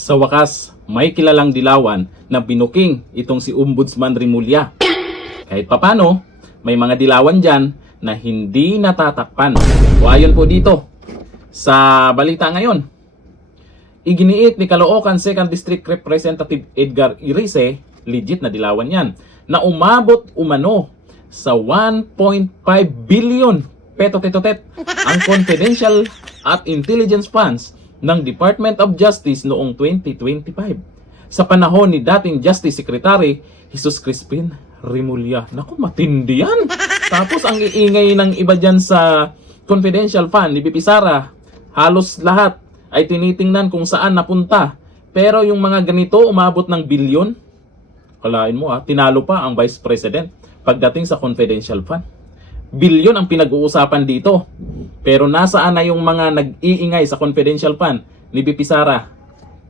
Sa wakas, may kilalang dilawan na binuking itong si Ombudsman Remulla. Kahit papano, may mga dilawan dyan na hindi natatakpan. O ayon po dito, sa balita ngayon, iginiit ni Caloocan 2nd District Representative Edgar Irice, legit na dilawan yan, na umabot umano sa 1.5 billion peto-teto-tet ang confidential at intelligence funds ng Department of Justice noong 2025 sa panahon ni dating Justice Secretary Jesus Crispin Remulla. Naku, matindi yan. Tapos ang iingay ng iba dyan sa confidential fund ni BP Sara, halos lahat ay tinitingnan kung saan napunta. Pero yung mga ganito umabot ng bilyon, kalain mo tinalo pa ang Vice President pagdating sa confidential fund. Bilyon ang pinag-uusapan dito. Pero nasaan na yung mga nag-iingay sa confidential fund ni BP Sara?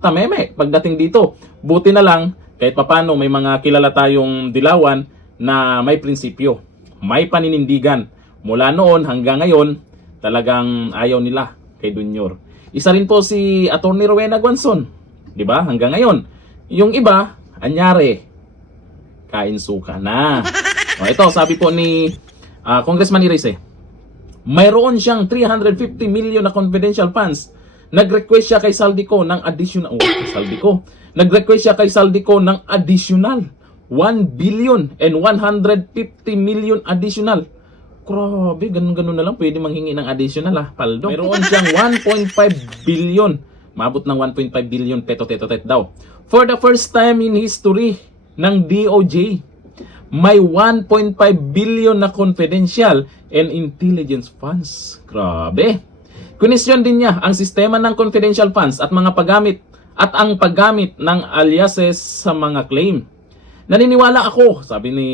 Tameme, pagdating dito. Buti na lang, kahit papano may mga kilala tayong dilawan na may prinsipyo, may paninindigan. Mula noon hanggang ngayon, talagang ayaw nila kay Dunyor. Isa rin po si Atty. Rowena Guanzon, di ba? Hanggang ngayon. Yung iba, anyari, kain suka na. O, ito, sabi po ni Congressman Irice, mayroon siyang 350 million na confidential funds. Nag-request siya kay Saldico ng additional. Nag-request siya kay Saldico ng additional 1 billion and 150 million additional. Grabe, ganun-ganun na lang pwede manghingi ng additional paldo. Mayroon siyang 1.5 billion. Maabot ng 1.5 billion peto-teto-tet daw. For the first time in history ng DOJ, may 1.5 billion na confidential and intelligence funds. Grabe. Kunisyon din niya ang sistema ng confidential funds at mga paggamit at ang paggamit ng aliases sa mga claim. Naniniwala ako, sabi ni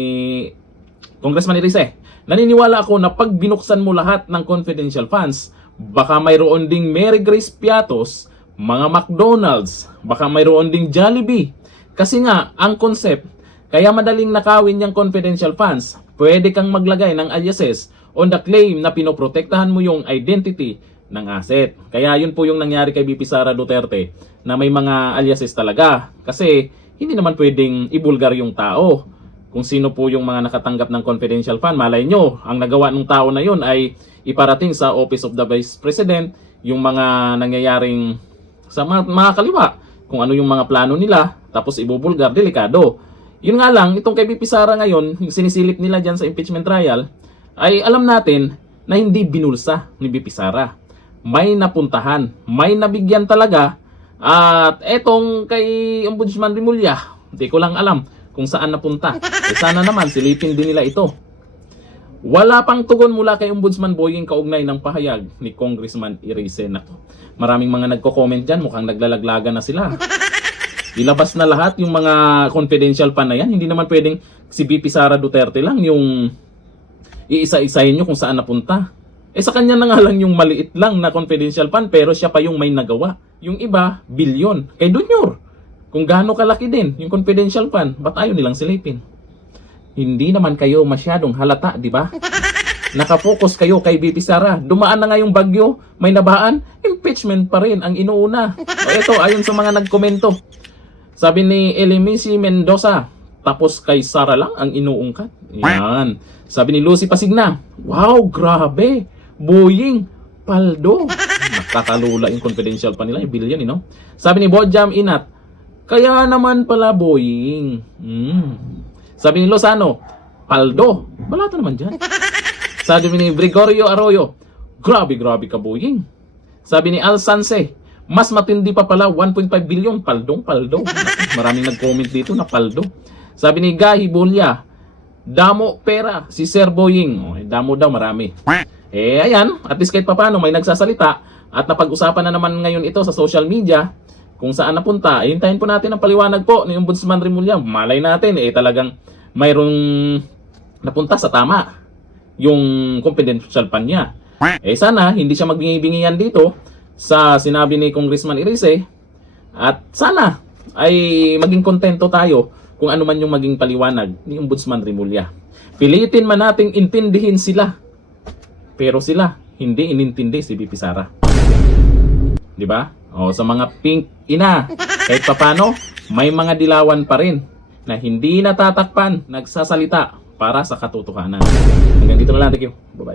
Congressman Irice, naniniwala ako na pag binuksan mo lahat ng confidential funds, baka mayroon ding Mary Grace Piatos, mga McDonald's, baka mayroon ding Jollibee. Kasi nga, ang concept, kaya madaling nakawin yung confidential funds, pwede kang maglagay ng aliases on the claim na pinoprotektahan mo yung identity ng asset. Kaya yun po yung nangyari kay BP Sara Duterte na may mga aliases talaga. Kasi hindi naman pwedeng ibulgar yung tao. Kung sino po yung mga nakatanggap ng confidential fund, malay nyo, ang nagawa ng tao na yun ay iparating sa Office of the Vice President yung mga nangyayaring sa mga kaliwa. Kung ano yung mga plano nila, tapos ibubulgar, delikado. Yun nga lang, itong kay BP Sara ngayon, yung sinisilip nila dyan sa impeachment trial, ay alam natin na hindi binulsa ni BP Sara. May napuntahan, may nabigyan talaga. At etong kay Ombudsman Remulla, hindi ko lang alam kung saan napunta. Sana naman silipin din nila ito. Wala pang tugon mula kay Ombudsman Boying kaugnay ng pahayag ni Congressman Irice. Maraming mga nagko-comment dyan, mukhang naglalaglagan na sila. Ilabas na lahat yung mga confidential fund na yan. Hindi naman pwedeng si BP Sara Duterte lang yung iisa-isahin nyo kung saan napunta. Sa kanya na nga lang yung maliit lang na confidential fund pero siya pa yung may nagawa. Yung iba, bilyon. Kay Dunyor, kung gaano kalaki din yung confidential fund, ba't ayaw nilang silipin? Hindi naman kayo masyadong halata, di ba? Nakafocus kayo kay BP Sara. Dumaan na nga yung bagyo, may nabaan, impeachment pa rin ang inuuna. O ito, ayon sa mga nagkomento. Sabi ni Elimisi Mendoza, tapos kay Sara lang ang inuungkat. Yan. Sabi ni Lucy Pasigna, wow, grabe. Boying, paldo. Nakakalula yung confidential pa nila, yung billion, no? Sabi ni Bojam Inat, kaya naman pala Boying. Sabi ni Lozano, paldo. Balata naman dyan. Sabi ni Gregorio Arroyo, grabe ka Boying. Sabi ni Al Sanse, mas matindi pa pala 1.5 billion, paldo. Maraming nag-comment dito na paldo. Sabi ni Gahi Bulya, damo pera si Sir Boying. Damo daw marami. Ayan, at least kahit papano may nagsasalita at napag-usapan na naman ngayon ito sa social media kung saan napunta. Hintayin po natin ang paliwanag po ni Ombudsman Remulla. Malay natin, talagang mayroong napunta sa tama yung confidential fund niya. Sana hindi siya magbingi-bingihan dito sa sinabi ni Congressman Irice at sana ay maging kontento tayo kung ano man yung maging paliwanag ni Ombudsman Remulla. Pilitin man nating intindihin sila, pero sila hindi inintindi si BP Sara. Di ba? O sa mga pink ina, kahit papano, may mga dilawan pa rin na hindi natatakpan, nagsasalita para sa katotohanan. Hanggang dito na lang. Thank you. Bye-bye.